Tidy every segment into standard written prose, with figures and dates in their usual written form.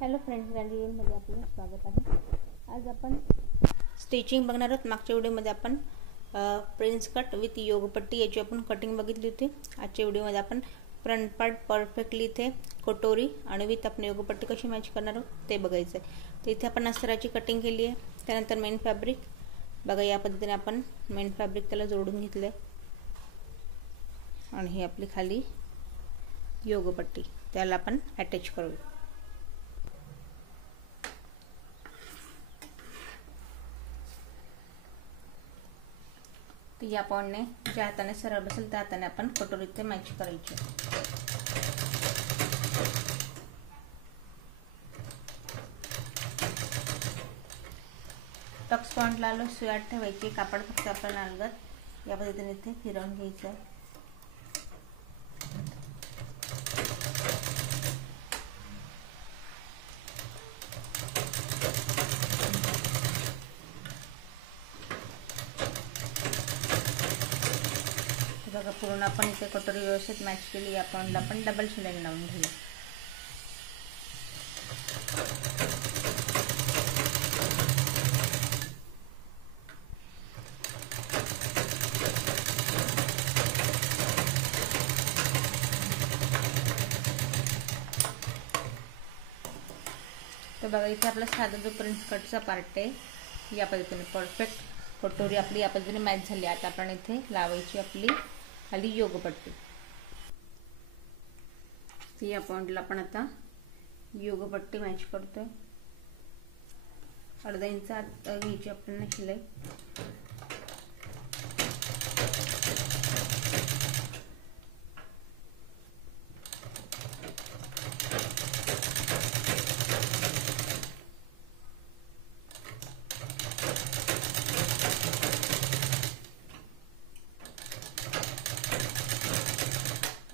Hello friends, मध्ये आपलं स्वागत आहे। आज आपण स्टिचिंग बघणार आहोत। मागच्या व्हिडिओमध्ये आपण प्रिन्स कट विथ योगपट्टी याची आपण कटिंग बघितली होती। आजच्या व्हिडिओमध्ये आपण फ्रंट पार्ट परफेक्टली इथे कटोरी आणि विथ आपण योगपट्टी कशी मॅच करणार आहोत ते बघायचं आहे। तर इथे आपण अस्तराची कटिंग केली आहे। त्यानंतर मेन फॅब्रिक बघा, या पद्धतीने आपण मेन फॅब्रिक त्याला जोडून घेतलं आणि ही आपली खाली योगपट्टी त्याला आपण अटॅच करू। तो या पॉइंटने ज्या हाताने सरळ बसेल त्या हाताने आपण कटोरीत ते मॅच करायचे। टक्स पॉइंटला आलो, सुई ठेवायची, कापड फक्त आपण अलगद या पद्धतीने इथे फिरवून घ्यायचं। बघा, पूर्ण आपण इथे कटोरी व्यवस्थित मॅच केली। या पॉइंटला आपण डबल शिलाई लावून घेऊ। तर बघा, इथे आपला साधा जो प्रिन्स कटचा पार्ट आहे या पद्धतीने परफेक्ट कटोरी आपली या पद्धतीने मॅच झाली। आता आपण इथे लावायची आपली खाली योगपट्टी। या पॉइंटला आपण आता योगपट्टी मॅच करतोय। अर्धा इंच आत घ्यायची आपण शिलाई।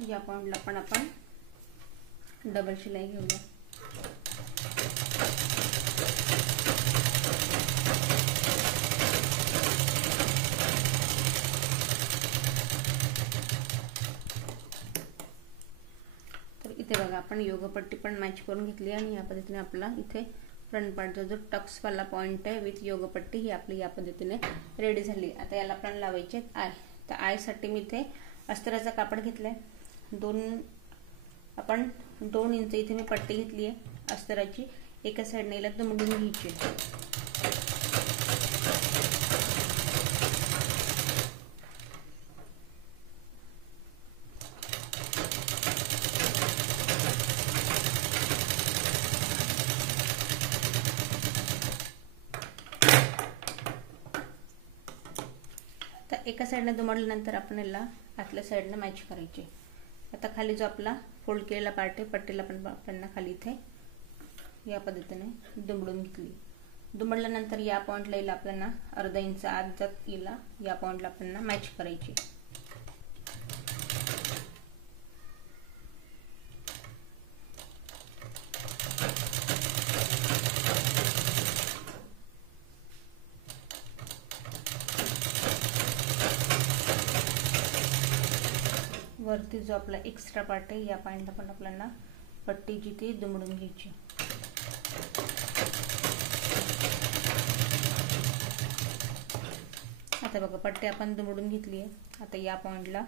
या पॉइंटला पण आपण डबल शिलाई घेऊया। तर इथे बघा, आपण योगपट्टी पण मॅच करून घेतली आणि या पद्धतीने आपला इथे फ्रंट पार्टचा जो टक्स वाला पॉइंट आहे विथ योगपट्टी ही आपली या पद्धतीने रेडी झाली। आता याला आपण लावायचे आय। तर आय साठी मी इथे अस्तराचा कापड घेतलाय। आपण 2 इंच इथे मी पट्टी घेतली आहे अस्तराची। एका साइडने याला दुमडून घ्यायची। तर एका साइडने दुमडल्यानंतर आपण याला आतल्या साइडने मॅच करायचे। आता खाली जो आपला फोल्ड केलेला पार्ट आहे पट्टीला आपण खाली इथे या पद्धतीने दुमडून घेतली। दुमडल्यानंतर या पॉइंटला येईल आपल्याला अर्धा इंच आत जात येईल। या पॉइंटला आपण मॅच करायची। वरती जो आपला एक्स्ट्रा पार्ट आहे या पॉइंटला पण आपल्याला पट्टी जी ती दुमडून घ्यायची। आता बघा, पट्टी आपण दुमडून घेतली आहे। आता या पॉइंटला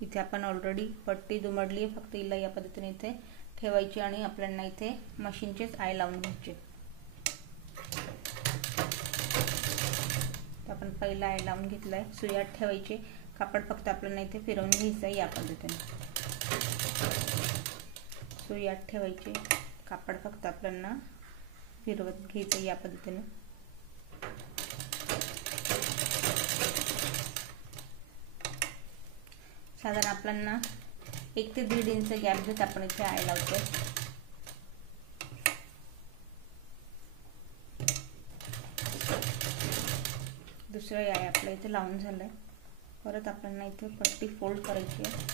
इथे आपण ऑलरेडी पट्टी दुमडली आहे, फक्त हिला या पद्धतीने इथे ठेवायची आणि आपल्याला इथे मशीनचेच आय लावून घ्यायचे। तर आपण पहिला आय लावून घेतलाय। सुई ठेवायची, कापड फक्त आपल्याला इथे फिरवून घ्यायचं आहे या पद्धतीने। सुई आत ठेवायची, कापड फक्त आपल्याला फिरवत घ्यायचं या पद्धतीने। साधारण आपल्याला 1 ते 1.5 इंच गॅप देत आपण इथे आय लावतोय। दुसरा आय आपल्या इथे लावून झालंय। परत आपल्याला इथे पट्टी फोल्ड करायची आहे।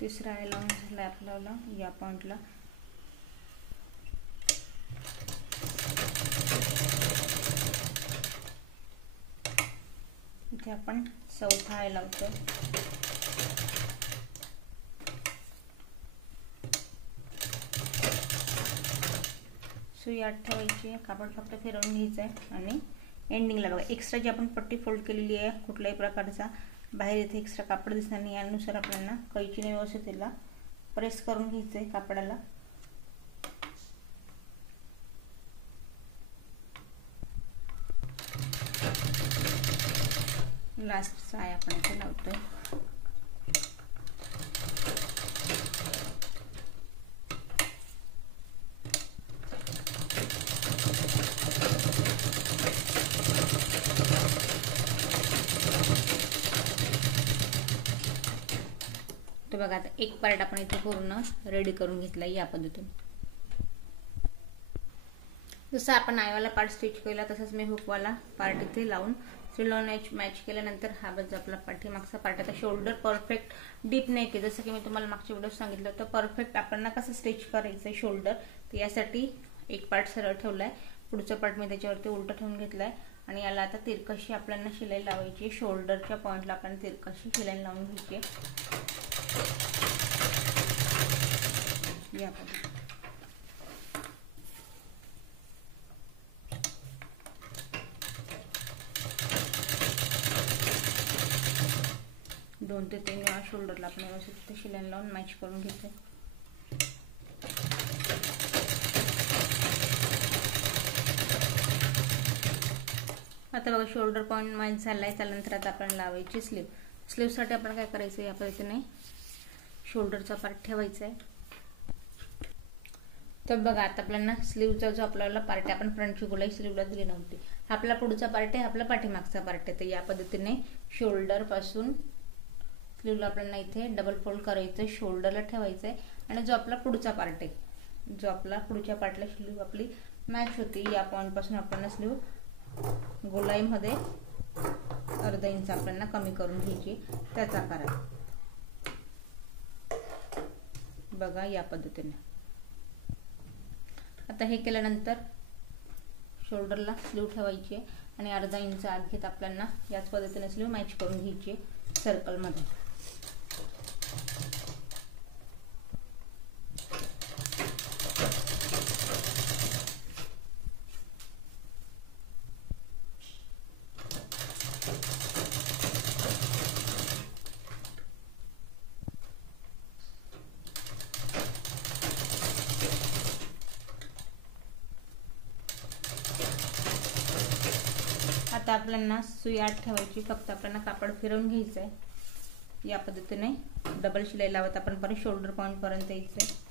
तिसरा आय लावून झाला आपल्याला या पॉइंटला। आपण चौथा आहे लावतो. सुई आत ठेवायची आहे, कापड फक्त फिरवून घ्यायचं आहे आणि एंडिंगला बघा एक्स्ट्रा जी आपण पट्टी फोल्ड केलेली आहे कुठल्याही प्रकारचा बाहेर इथे एक्स्ट्रा कापड दिसणार नाही, यानुसार आपल्याला कैचीने व्यवस्थित त्याला प्रेस करून घ्यायचं आहे कापडाला. लास्टचा आहे आपण इथे लावतोय. तर बघा आता एक पार्ट आपण इथे पूर्ण रेडी करून घेतला या पद्धतीने. जसं आपण आयवाला पार्ट स्टिच केला तसंच मी हुकवाला पार्ट इथे लावून मॅच केल्यानंतर हा बाजू आपला पाठीमागचा पार्ट. आता शोल्डर परफेक्ट डीप नाही की जसं की मी तुम्हाला मागच्या व्हिडिओ सांगितलं होतं परफेक्ट आपल्याला कसं स्टिच करायचं आहे शोल्डर, तर यासाठी एक पार्ट सरळ ठेवलाय, पुढचा पार्ट मी त्याच्यावरती उलटा ठेवून घेतलाय आणि याला आता तिरकशी आपल्याला शिलाई लावायची. शोल्डरच्या पॉइंटला आपण तिरकशी शिलाई लावून घ्यायची या पद्धतीने. 2 ते 3 वेळा शोल्डरला आपण व्यवस्थित शिलाई लावून मॅच करून घेते. आता बघा शोल्डर पॉइंट मॅच झालाय. त्यानंतर आता आपण लावायची स्लीवसाठी आपण काय करायचं या पद्धतीने शोल्डरचा पार्ट ठेवायचा आहे. तर बघा आता आपल्याला स्लीवचा जो आपल्याला पार्ट आहे आपण फ्रंटची गोलाई स्लीवला दिली नव्हती, आपला पुढचा पार्ट आहे आपला पाठीमागचा पार्ट आहे. तर या पद्धतीने शोल्डर पासून स्लीवला आपल्याला इथे डबल फोल्ड करायचं, शोल्डरला ठेवायचं आहे आणि जो आपला पुढचा पार्ट आहे जो आपला पुढच्या पार्टला स्लीव आपली मॅच होती या पॉइंट पासून आपल्याला स्लीव गोलाईमध्ये अर्धा इंच आपल्याला कमी करून घ्यायची त्याचा आकार आहे. बघा या पद्धतीने. आता हे केल्यानंतर शोल्डरला स्लीव ठेवायची आहे आणि अर्धा इंच आत घेत आपल्याला याच पद्धतीने स्लीव मॅच करून घ्यायची सर्कलमध्ये. आता आपल्याला सुई आत ठेवायची, फक्त आपल्याला कापड फिरवून घ्यायचं आहे या पद्धतीने. डबल शिलाई लावत आपण परत शोल्डर पॉइंट पर्यंत यायचं आहे.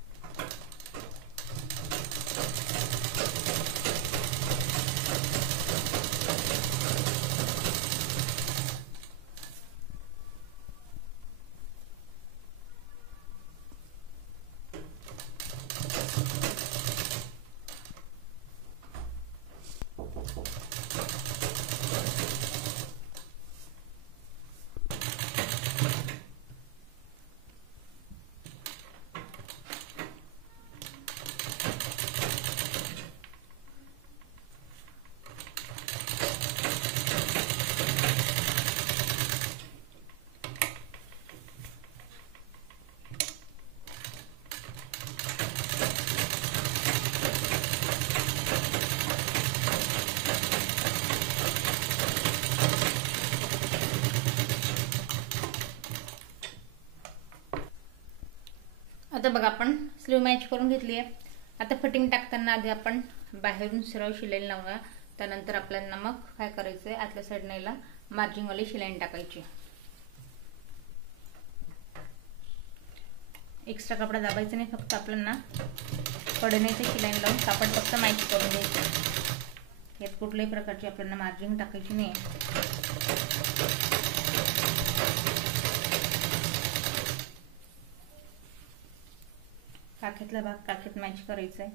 आता बघा आपण स्लीव मॅच करून घेतली आहे. आता फिटिंग टाकताना आधी आपण बाहेरून सरळ शिलाई लावूया, त्यानंतर आपल्याला मग काय करायचं आहे आतल्या साईडने याला मार्जिंग वाली शिलाई टाकायची. एक्स्ट्रा कपडा दाबायचा नाही, फक्त आपल्याला कडेने ते शिलाई लावून कापड फक्त मॅच करून घ्यायचं. यात कुठल्याही प्रकारची आपल्याला मार्जिंग टाकायची नाही. काखेतला भाग काखेत मॅच करायचा आहे.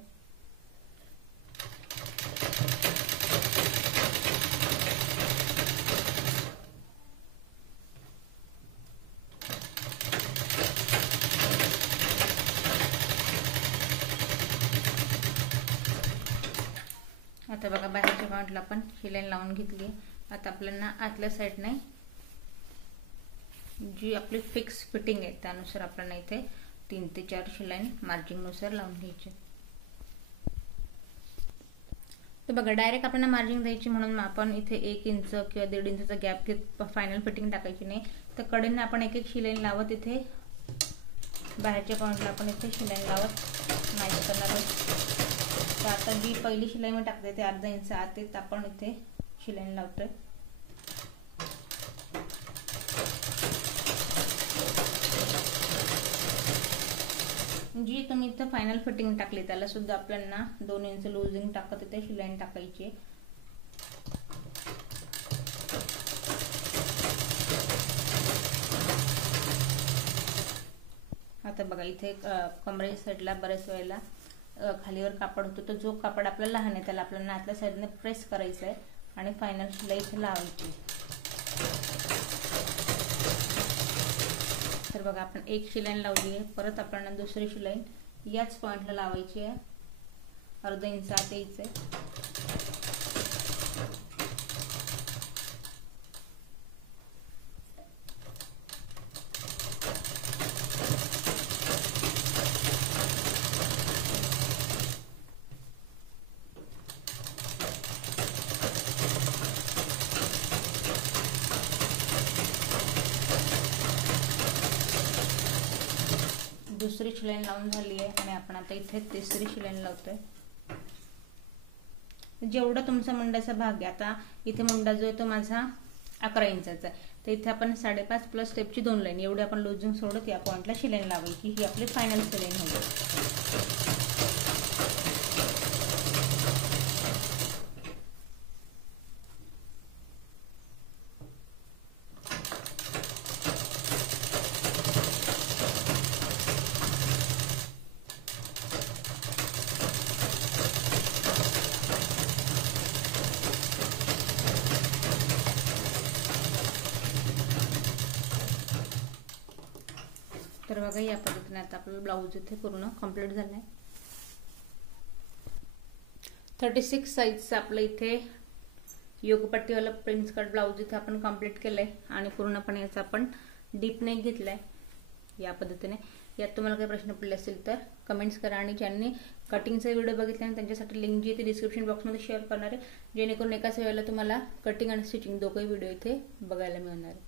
आता बघा बाहेरच्या पॉइंटला आपण शिलाई लावून घेतली. आता आपल्याला आतल्या साईडने जी आपली फिक्स फिटिंग आहे त्यानुसार आपल्याला इथे 3 ते 4 शिलाई मार्जिन नुसार लावून घ्यायची। तर बघा डायरेक्ट आपल्याला मार्जिन द्यायची म्हणून आपण इथे 1 इंच किंवा 1.5 इंचचा गॅप घेत फायनल फिटिंग टाकायची नाही। तर कडेने आपण एक शिलाई लावत इथे बाहेरच्या पॉइंटला आपण इथे शिलाई लावत मॅच करणार आहोत। तर आता जी पहिली शिलाई मी टाकते ते अर्धा इंच आत आपण इथे शिलाई लावतोय। जी तुम्ही इथे फायनल फिटिंग टाकली त्याला सुद्धा आपल्याला 2 इंच लूजिंग टाकत इथे शिलाई टाकायची। आता बघा इथे कमरेच्या साईडला बऱ्याच वेळेला खालीवर कापड होतो, तर जो कापड आपला लहान आहे त्याला आपल्याला आतल्या साईडने प्रेस करायचं आहे आणि फायनल शिलाई इथे लावायची। तर बघा आपण एक शिलाई लावली आहे, परत आपल्याला दुसरी शिलाई याच पॉइंटला लावायची आहे, अर्धा इंच आत यायचं आहे। दुसरी शिलाई लावून झाली आहे आणि आपण आता इथे तिसरी शिलाई लावतोय। जेवढा तुमचा मुंडाचा भाग आहे, आता इथे मुंडा जो आहे तो माझा 11 इंचाचा आहे, तर इथे आपण 5.5 प्लस स्टेपची 2 लाईन एवढी आपण लूजिंग सोडत या पॉइंटला शिलाई लावायची। ही आपली फायनल शिलाई होईल। तर बघा या पद्धतीने आता आपला ब्लाउज इथे पूर्ण कंप्लीट झालाय। 36 साइजचा आपला इथे योगपट्टीवाला प्रिन्स कट ब्लाउज इथे आपण कंप्लीट केलंय आणि पूर्णपणे याचा आपण डीप नेक घेतलाय या पद्धतीने। यात तुम्हाला काही प्रश्न पडले असेल तर कमेंट्स करा आणि ज्यांनी कटिंगचा व्हिडिओ बघितला आणि त्यांच्यासाठी लिंक जी आहे ती डिस्क्रिप्शन बॉक्समध्ये शेअर करणार आहे, जेणेकरून एकाच वेळेला तुम्हाला कटिंग आणि स्टिचिंग दोघंही व्हिडिओ इथे बघायला मिळणार आहे।